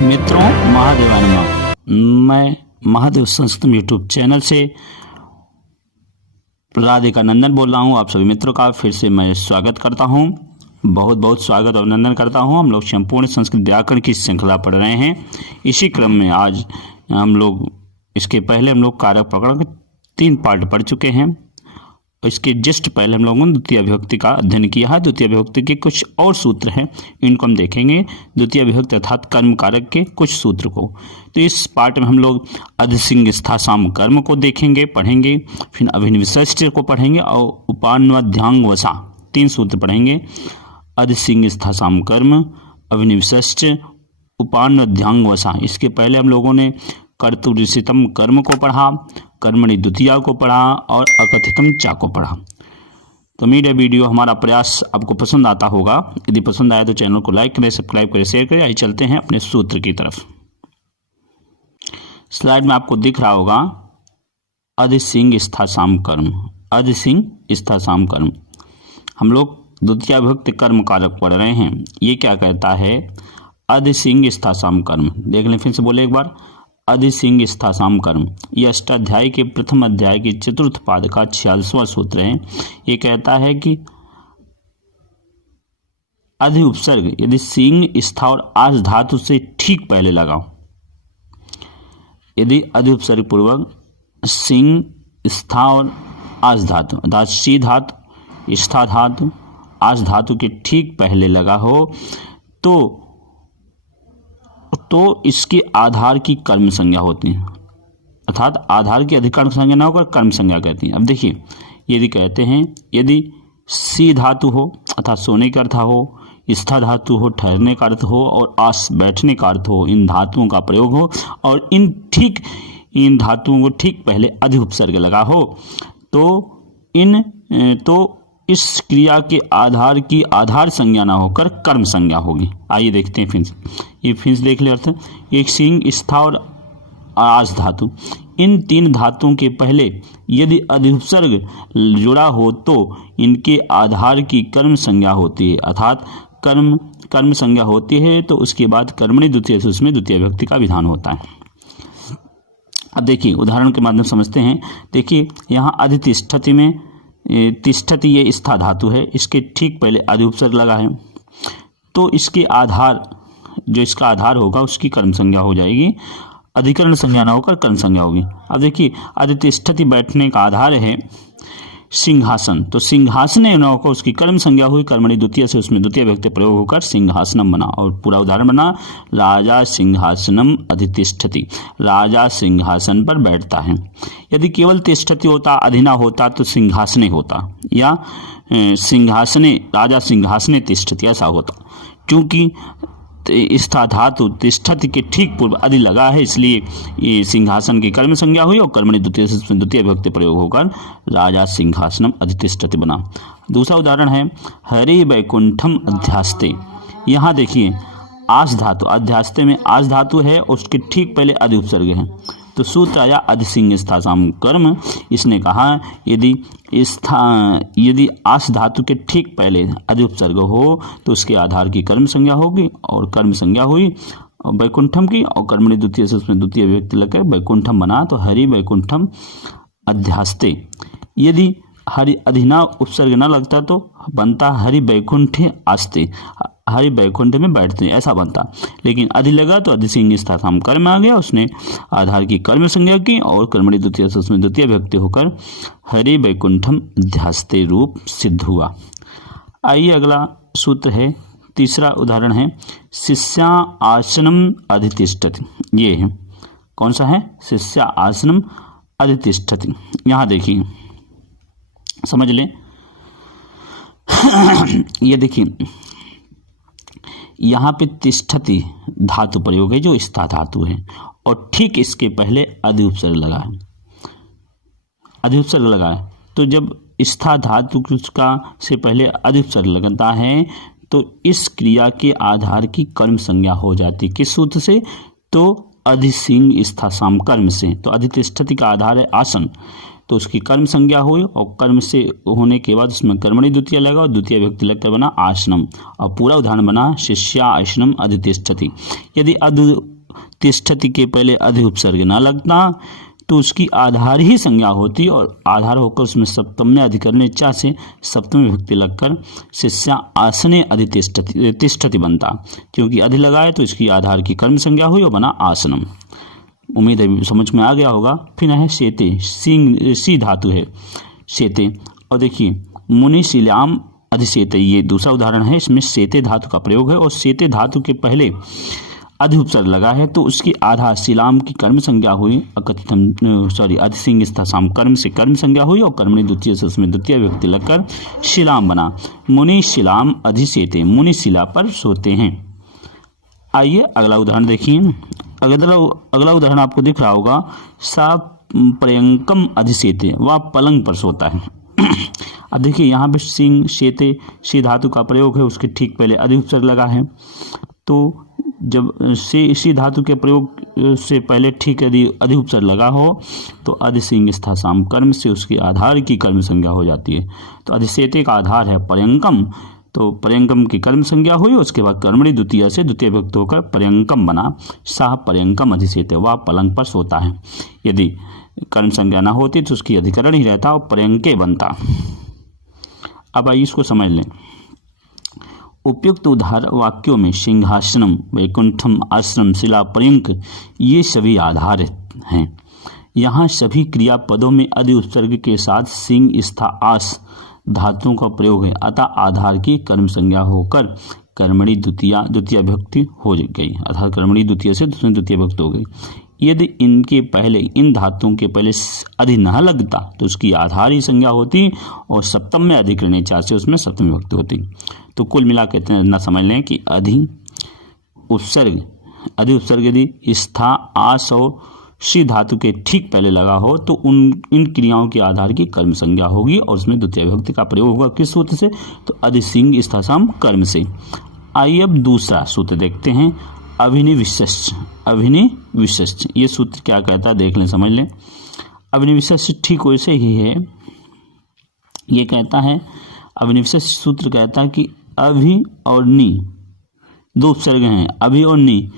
मित्रों, महादेवाय नमः। मैं महादेव संस्कृत यूट्यूब चैनल से राधिका नंदन बोल रहा हूँ। आप सभी मित्रों का फिर से मैं स्वागत करता हूँ। बहुत बहुत स्वागत और अभिनंदन करता हूँ। हम लोग संपूर्ण संस्कृत व्याकरण की श्रृंखला पढ़ रहे हैं। इसी क्रम में आज हम लोग इसके पहले हम लोग कारक प्रकरण के 3 पार्ट पढ़ चुके हैं। इसके जस्ट पहले हम लोगों ने द्वितीय विभक्ति का अध्ययन किया है। द्वितीय विभक्ति के कुछ और सूत्र हैं, इनको हम देखेंगे। द्वितीय विभक्ति अर्थात कर्म कारक के कुछ सूत्र को। तो इस पार्ट में हम लोग अधिसिंग स्थासाम कर्म को देखेंगे, पढ़ेंगे। फिर अभिनिविशिष्ट को पढ़ेंगे और उपान्वध्यांग वसा 3 सूत्र पढ़ेंगे। अधिसिंग स्थासाम कर्म, अभिनिविशिष्ट, उपान्वध्यांग वसा। इसके पहले हम लोगों ने कर्तुरिषितम कर्म को पढ़ा, कर्मणि द्वितीया को पढ़ा और अकथितम चा को पढ़ा। तो उम्मीद है वीडियो हमारा प्रयास आपको पसंद आता होगा। यदि पसंद आया तो चैनल को लाइक करें, सब्सक्राइब करें, शेयर करें। आइए चलते हैं अपने सूत्र की तरफ। स्लाइड में आपको दिख रहा होगा अधिसिंग स्थासाम कर्म। अधिसिंग स्थासाम कर्म हम लोग द्वितीय विभक्ति कर्म कारक पढ़ रहे हैं। ये क्या कहता है? अधिसिंग स्थासाम कर्म। देख लें, फिर से बोले एक बार। अधिसिंग स्थासाम कर्म, यह अष्टाध्याय के प्रथम अध्याय के चतुर्थ पाद का 46वां सूत्र है। ये कहता है कि अधि उपसर्ग यदि सिंग स्था और आस धातु से ठीक पहले लगाओ, यदि अधि उपसर्ग पूर्वक सिंग स्था और आस धातु अर्थात सी धातु, स्था धातु, आस धातु के ठीक पहले लगा हो तो इसके आधार की कर्म संज्ञा होती है। अर्थात आधार की अधिकरण संज्ञा ना होकर कर्म संज्ञा कहती है। अब देखिए, यदि कहते हैं यदि सी धातु हो अर्थात सोने का अर्थ हो, स्था धातु हो ठहरने का अर्थ हो और आस बैठने का अर्थ हो, इन धातुओं का प्रयोग हो और इन धातुओं को ठीक पहले अधिक उपसर्ग लगा हो तो इस क्रिया के आधार की आधार संज्ञा ना होकर कर्म संज्ञा होगी। आइए देखते हैं फिर ये फिर देख ले अर्थ। एक सिंग स्था और आस धातु, इन 3 धातुओं के पहले यदि अधिउपसर्ग जुड़ा हो तो इनके आधार की कर्म संज्ञा होती है। अर्थात कर्म संज्ञा होती है तो उसके बाद कर्मणि द्वितीय से उसमें द्वितीय विभक्ति का विधान होता है। अब देखिए उदाहरण के माध्यम समझते हैं। देखिए यहाँ अधितिष्ठति में तिष्ठति ये स्था धातु है, इसके ठीक पहले आदि उपसर्ग लगा है तो इसके आधार जो इसका आधार होगा उसकी कर्म संज्ञा हो जाएगी। अधिकरण संज्ञा ना होकर कर्म संज्ञा होगी। अब देखिए अधितिष्ठति बैठने का आधार है सिंहासन, तो सिंहासन न होकर उसकी कर्म संज्ञा हुई। कर्मणि द्वितीय से उसमें द्वितीय विभक्ति प्रयोग होकर सिंहासनम बना और पूरा उदाहरण बना राजा सिंहासनम अधितिष्ठति, राजा सिंहासन पर बैठता है। यदि केवल तिष्ठति होता, अधिना होता तो सिंहासने होता या सिंहासने राजा सिंहासने तिष्ठति ऐसा होता। क्योंकि स्था धातु तिष्ठति के ठीक पूर्व अधि लगा है इसलिए ये सिंहासन की कर्म संज्ञा हुई और कर्मणि द्वितीय से द्वितीय विभक्ति प्रयोग होकर राजा सिंहासनम अधितिष्ठति बना। दूसरा उदाहरण है हरि वैकुंठम अध्यास्ते। यहाँ देखिए आस धातु, अध्यास्ते में आस धातु है और उसके ठीक पहले अधि उपसर्ग है तो सूत्र आया अधिसिंग स्थासाम कर्म। इसने कहा यदि आस धातु के ठीक पहले अधि उपसर्ग हो तो उसके आधार की कर्म संज्ञा होगी और कर्म संज्ञा हुई और वैकुंठम की और कर्मणि द्वितीय से उसमें द्वितीय विभक्ति लगकर वैकुंठम बना तो हरि वैकुंठम अध्यास्ते। यदि हरि अधिना उपसर्ग न लगता तो बनता हरि वैकुंठे आस्ते, हरि वैकुंठ में बैठते हैं ऐसा बनता। लेकिन अधि लगा तो अधिसिंग स्थासाम कर्म आ गया, उसने आधार की कर्म संज्ञा की और कर्मणि द्वितीय से उसमें द्वितीय विभक्ति होकर हरि वैकुंठम अध्यास्ते रूप सिद्ध हुआ। आइए अगला सूत्र है, तीसरा उदाहरण है शिष्या आसनम अधितिष्ठति। ये है कौन सा है? शिष्या आसनम अधितिष्ठति। यहाँ देखिए समझ लें ये देखिए यहाँ पे तिष्ठति धातु प्रयोग है जो स्था धातु है और ठीक इसके पहले अधि उपसर्ग लगा है। अधि उपसर्ग लगा है तो जब स्था धातु का से पहले अधि उपसर्ग लगता है तो इस क्रिया के आधार की कर्म संज्ञा हो जाती है। किस सूत्र से? तो अधिसिंग स्थासाम कर्म से। तो अधितिष्ठति का आधार है आसन, तो उसकी कर्म संज्ञा हुई और कर्म से होने के बाद उसमें कर्मणि द्वितीय लगा और द्वितीय विभक्ति लगकर बना आसनम। और पूरा उदाहरण बना शिष्या आसनम अधितिष्ठति। यदि अधितिष्ठति के पहले अधि उपसर्ग ना लगता तो उसकी आधार ही संज्ञा होती और आधार होकर उसमें सप्तम्य अधिकरण चा से सप्तमी विभक्ति लगकर शिष्या आसने अधितिष्ठति बनता। क्योंकि अधि लगाए तो इसकी आधार की कर्म संज्ञा हुई और बना आसनम। उम्मीद है समझ में आ गया होगा। फिर है शेते, सी धातु है शेते। और देखिए मुनिशिलाम अधिशेते, ये दूसरा उदाहरण है। इसमें शेते धातु का प्रयोग है और शेते धातु के पहले अधि उपसर्ग लगा है तो उसकी आधार शिलाम की कर्म संज्ञा हुई अधिसिंग स्थासाम कर्म से कर्म संज्ञा हुई और कर्मणि द्वितीय से उसमें द्वितीय विभक्ति लगकर शिलाम बना। मुनि शिलाम अधिशेते, मुनि शिला पर सोते हैं। आइए अगला उदाहरण देखिए। अगला उदाहरण आपको दिख रहा होगा। सा पर्यंकम अधिशेते, वह पलंग पर सोता है। अब देखिए यहाँ पे सिंह शेते शी धातु का प्रयोग है, उसके ठीक पहले अधि उपसर्ग लगा है। तो जब से शी धातु के प्रयोग से पहले ठीक यदि अधि उपसर्ग लगा हो तो अधिसिंग स्थासाम कर्म से उसकी आधार की कर्म संज्ञा हो जाती है। तो अधिशेते का आधार है पर्यंकम, तो पर्यंकम की कर्म संज्ञा हुई। उसके बाद कर्मणि द्वितीय से द्वितीय विभक्ति होकर पर्यंकम बना। साह पर्यंकम अधिशेते, वह पलंग पर सोता है। यदि कर्म संज्ञा ना होती तो उसकी अधिकरण ही रहता और पर्यंके बनता। अब आइए इसको समझ लें। उपयुक्त उदाहरण वाक्यों में सिंहासनम, वैकुंठम, आश्रम, शिला, पर्यंक ये सभी आधार हैं। यहाँ सभी क्रियापदों में अधि उपसर्ग के साथ सिंह स्था आस धातुओं का प्रयोग है। अतः आधार की कर्म संज्ञा होकर कर्मणि द्वितीय विभक्ति हो गई। अर्थात कर्मणि द्वितीय से द्वितीय विभक्ति हो गई। यदि इनके पहले इन धातुओं के पहले अधि न लगता तो उसकी आधार ही संज्ञा होती और सप्तम में अधिकरण चार से उसमें सप्तमी विभक्ति होती। तो कुल मिला के इतना समझ लें कि अधि उपसर्ग यदि स्था आस और शी धातु के ठीक पहले लगा हो तो इन क्रियाओं के आधार की कर्म संज्ञा होगी और उसमें द्वितीय विभक्ति का प्रयोग होगा। किस सूत्र से? तो अधिसिंग स्थासाम कर्म से। आइए अब दूसरा सूत्र देखते हैं। अभिनिविशेष, ये सूत्र क्या कहता है देख लें, समझ लें। अभिनिविशेष ठीक वैसे ही है। ये कहता है, अभिनिविशेष सूत्र कहता है कि अभि और नि दो उपसर्ग हैं, अभि और नि।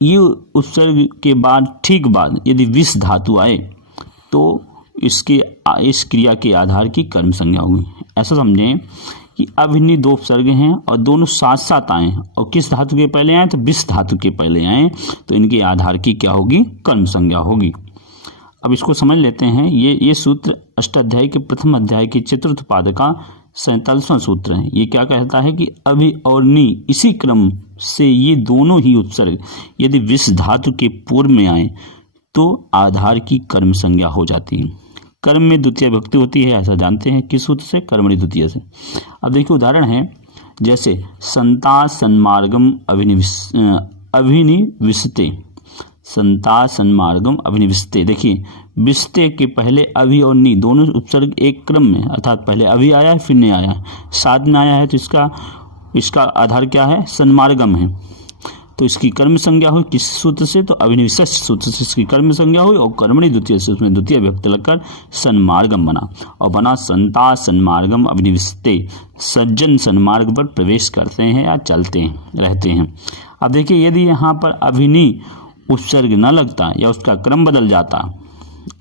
ये उपसर्ग के बाद ठीक बाद यदि विष धातु आए तो इस क्रिया के आधार की कर्म संज्ञा होगी। ऐसा समझें कि अभिनि दो उपसर्ग हैं और दोनों साथ साथ आए और किस धातु के पहले आए? तो विष धातु के पहले आए, तो इनके आधार की क्या होगी? कर्म संज्ञा होगी। अब इसको समझ लेते हैं। ये सूत्र अष्टाध्यायी के प्रथम अध्याय के चतुर्थ पाद का 47वां सूत्र है। ये क्या कहता है कि अभि और नि इसी क्रम से ये दोनों ही उपसर्ग यदि विष धातु के पूर्व में आए तो आधार की कर्म संज्ञा हो जाती है। कर्म में द्वितीय विभक्ति होती है, ऐसा जानते हैं। किस सूत्र से? कर्मणि द्वितीय से। अब देखिए उदाहरण है, जैसे संता सन्मार्गम अभिनिविशते, संता सन्मार्गम अभिनिविशते। देखिए विशते के पहले अभि और नि दोनों उपसर्ग एक क्रम में, अर्थात पहले अभि आया है फिर नि आया, साथ में आया है, तो इसका आधार क्या है? सन्मार्गम है। तो इसकी कर्म संज्ञा हुई किस सूत्र से? तो अभिनिविशेष सूत्र से इसकी कर्म संज्ञा हुई और कर्मणि द्वितीय से उसमें द्वितीय विभक्ति लगकर सन्मार्गम बना और बना संता सन्मार्गम अभिनिविशते। सज्जन सन्मार्ग पर प्रवेश करते हैं या चलते हैं, रहते हैं। अब देखिए यदि यहाँ पर अभिनि उपसर्ग न लगता या उसका क्रम बदल जाता,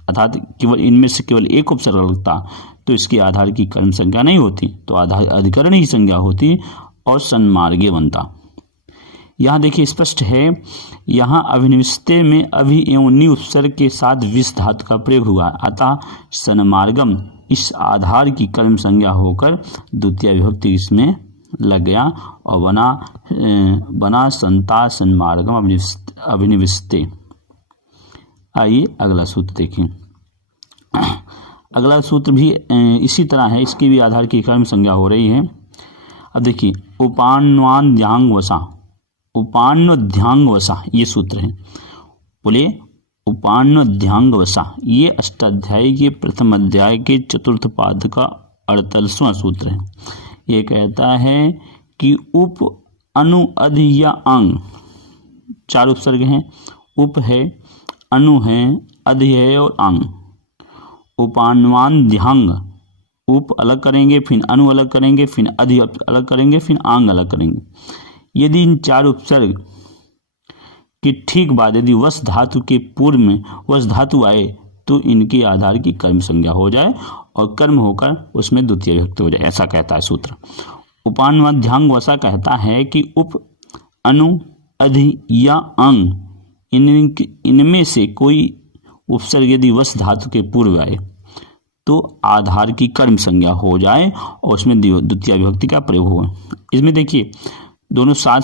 अर्थात केवल इनमें से केवल एक उपसर्ग लगता, तो इसकी आधार की कर्म संज्ञा नहीं होती, तो आधार अधिकरण ही संज्ञा होती और सन्मार्गे बनता। यहाँ देखिए स्पष्ट है, यहाँ अभिनिविशते में अभि एवं नि उपसर्ग के साथ विष धातु का प्रयोग हुआ, अतः सन्मार्गम इस आधार की कर्म संज्ञा होकर द्वितीय विभक्ति इसमें लग गया और बना संता सन्मार्गम अभिनिविशते। आइए अगला सूत्र देखें। अगला सूत्र भी इसी तरह है, इसकी भी आधार की कर्म संज्ञा हो रही है। अब देखिए उपान्वाद्यांग वसा ये सूत्र है। बोले उपान्वाद्यांग वसा, ये अष्टाध्यायी के प्रथम अध्याय के चतुर्थ पाद का 48वां सूत्र है। ये कहता है कि उप अनु अधि या अंग, चार उपसर्ग हैं। उप है, अनु है, अधि है और अंग। उपान्वाद्यांग, उप अलग करेंगे, फिर अनु अलग करेंगे, फिर अधि अलग करेंगे, फिर आंग अलग करेंगे। यदि इन चार उपसर्ग के ठीक बाद यदि वस धातु के पूर्व में वस धातु आए तो इनके आधार की कर्म संज्ञा हो जाए और कर्म होकर उसमें द्वितीय विभक्ति हो जाए, ऐसा कहता है सूत्र। उपान्वाद्यांग वसा कहता है कि उप, अनु, अधि या अंग इनमें से कोई उपसर्ग यदि वस धातु के पूर्व आए तो आधार की कर्म संज्ञा हो जाए और उसमें द्वितीय विभक्ति का प्रयोग हो। इसमें देखिए दोनों साथ,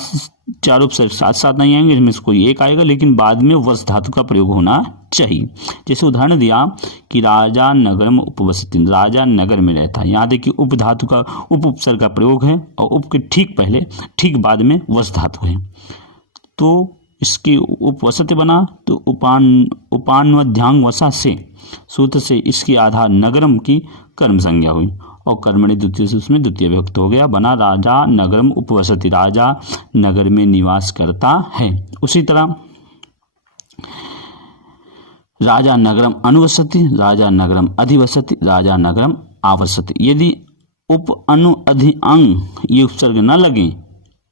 चार उपसर्ग साथ साथ नहीं आएंगे, इसमें से कोई एक आएगा, लेकिन बाद में वस धातु का प्रयोग होना चाहिए। जैसे उदाहरण दिया कि राजा नगर में उपवसति, राजा नगर में रहता है। यहाँ देखिए उप धातु का, उप उपसर्ग का प्रयोग है और उप के ठीक पहले ठीक बाद में वस धातु है, तो इसकी उपवसति बना। तो उपान्वाद्यांग वसा से सूत्र से इसकी आधार नगरम की कर्म संज्ञा हुई और कर्मणि द्वितीय से उसमें द्वितीय विभक्त हो गया, बना राजा नगरम उपवसति, राजा नगर में निवास करता है। उसी तरह राजा नगरम अनुवसति, राजा नगरम अधिवसति, राजा नगरम आवसति। यदि उप, अनु, अधि, अंग ये उपसर्ग न लगे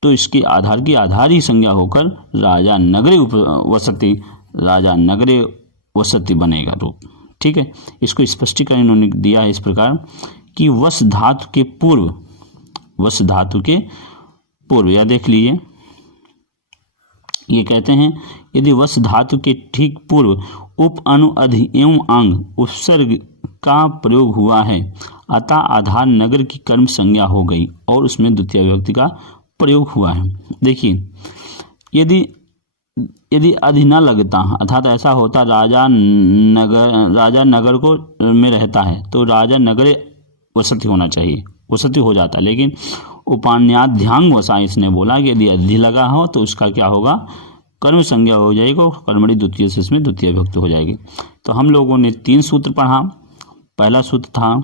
तो इसकी आधार की आधारी संज्ञा होकर राजा नगरे उपवसति, राजा नगरे वसति बनेगा रूप। ठीक है, इसको स्पष्टीकरण इन्होंने दिया है इस प्रकार कि वस धातु के पूर्व, वस धातु के पूर्व, या देख लीजिए ये कहते हैं यदि वस धातु के ठीक पूर्व उप, अनु, अधि एवं अंग उपसर्ग का प्रयोग हुआ है अतः आधार नगर की कर्म संज्ञा हो गई और उसमें द्वितीय विभक्ति का प्रयोग हुआ है। देखिए यदि अधि न लगता अर्थात ऐसा होता राजा नगर को में रहता है तो राजा नगरे वसति होना चाहिए, वसति हो जाता, लेकिन उपान्वाद्यांग वसा इसने बोला कि यदि अधि लगा हो तो उसका क्या होगा, कर्म संज्ञा हो जाएगी, कर्मणि द्वितीय से इसमें द्वितीय विभक्ति हो जाएगी। तो हम लोगों ने 3 सूत्र पढ़ा। पहला सूत्र था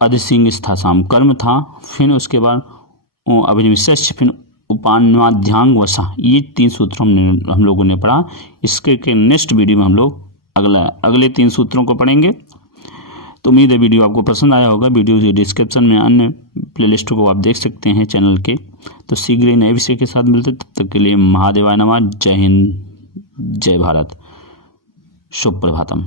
अधिसिंग स्थासाम कर्म था, फिर उसके बाद अभिनिवेश, फिर उपान्वाद्यांग वसा, ये 3 सूत्र हम लोगों ने पढ़ा। इसके नेक्स्ट वीडियो में हम लोग अगले 3 सूत्रों को पढ़ेंगे। तो उम्मीद है वीडियो आपको पसंद आया होगा। वीडियो के डिस्क्रिप्शन में अन्य प्लेलिस्ट को आप देख सकते हैं चैनल के। तो शीघ्र ही नए विषय के साथ मिलते, तब तक के लिए महादेवाय नमः। जय हिंद, जय भारत, शुभ प्रभातम।